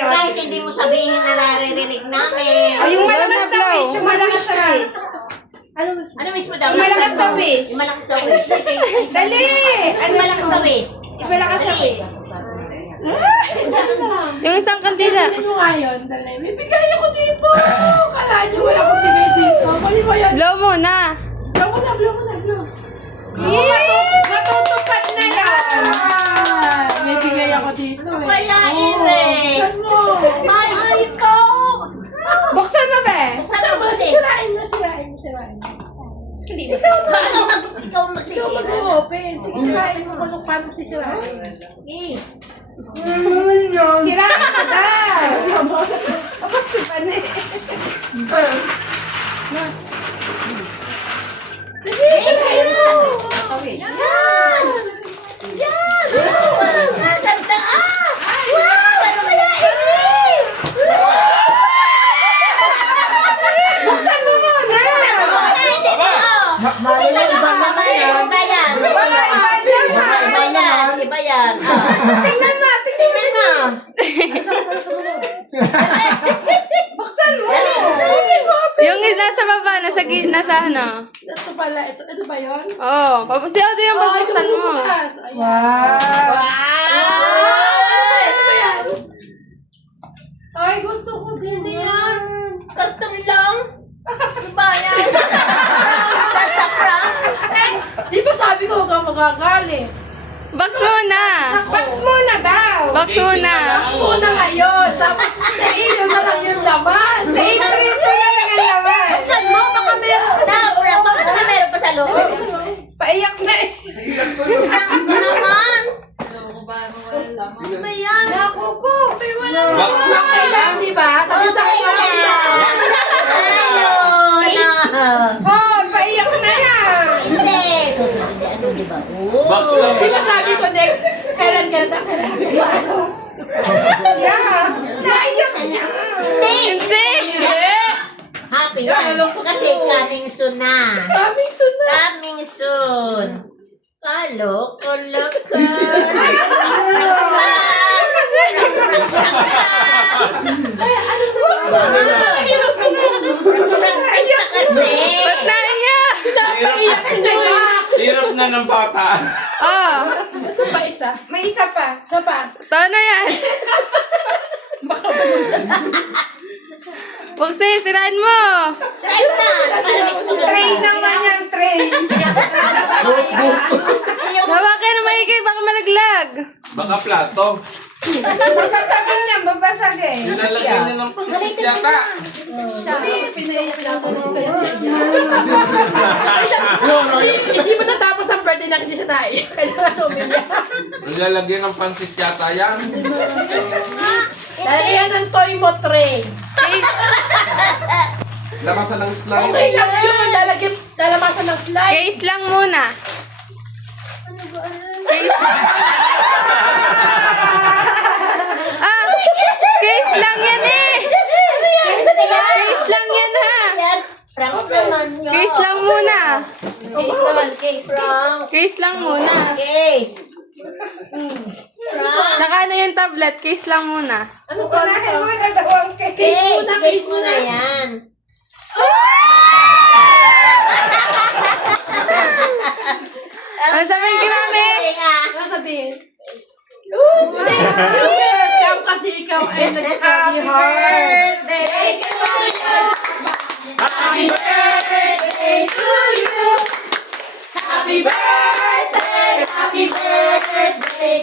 Kahit hindi mo sabihin na naririnig namin. Ay, yung malakas na wish. Yung malakas na wish. Ano wish mo daw? Yung malakas na wish. Yung malakas na wish. Dali! Ano malakas na wish? Yung malakas na wish. Yung isang kandila. Hindi mo nga yun, dali. Bibigay ako dito. Kala nyo wala akong bigay dito. Kali mo yan. Blow muna. Blow mo na, blow mo na, blow. Matutupad na yan. May bigay ako dito eh. Kaya Ire. Saan mo? Ay, ay ko! Buksan mo ba? Saan mo? Sirain mo, sirain mo, sirain mo. Hindi mo ikaw Ikaw magsisira. mag-open. Sige, sirain mo kung paano sisirain. Eh. Sirahan mo daw. Kapag si Pane. Eh, sa'yo na. Okay. Yan! Yan! Ang ganda ah! Wow! Ano kaya Ire? Buksan mo muna. Hindi mo! Isa na ba? Iba yan. Iba yan. Iba yan. Tingnan mo. Tingnan mo. Buksan mo. Yung nasa baba, nasa ano. Ito pala, ito ba yun? Oo. Papusiyaw din ang pagbuksan mo. Wow. Ay, gusto ko din yan. Karton lang. Diba yan? That's a prank. Di ba sabi ko huwag kang magagalit? Box muna. Box muna daw. Box muna. Una ngayon, tapos sa iyo na lang yung laman. Sa April ko na lang ang laman. Saan mo? Baka meron pa sa loob. Baka naman meron pa sa loob. Paiyak na eh. Prank na naman. Ano ba yan? Naku po. May wala Box na. Okay lang, di ba? Sabi sa akin, okay lang. Oh, paiyak na yan. Hindi. Susunod na ano, di ba? Box lang. Di ba sabi ko next, kailan? Yeah. Naiyak niya. Hindi. Hindi. Happy yan. Kasi coming soon na. Coming soon na. Coming soon. Kaloko-loko. Kasi. Ba't naiyak? Hirap na ng bata. Oh. Ito pa isa. May isa pa. Isa pa. Tao na yan. Buksi, sirain mo. Try na. Para may susunod Train pa. naman yan, train. Hawakan na maigay, baka malaglag. Baka plato. Babasagin yan, babasagin. Nilalagyan niya ng pansit yata. Pinaiyak na ako ng isa yun. Hindi pa natapos ang birthday na hindi siya naiyak. Kaya umiyak. Nilalagyan ng pansit yata yan. Lalagyan ng toy mo tray. Lamasan ng slime. Okay lang yun. Lalamasan ng slide. Case lang muna. Case. Case lang yan eh. Case lang yan ha. Yan. Prank naman yun. Case lang muna. Case naman, case. Prank. Case lang muna. Case. Prank. Tsaka ano yung tablet, case lang muna. Ano to? Unahin mo na daw ang cake. Case. Case mo na yan. Ano sabihin ko namin? Ano sabihin? Ikaw kasi ikaw ay nag-study hard. birthday to you. Happy birthday to you. Happy birthday, happy birthday,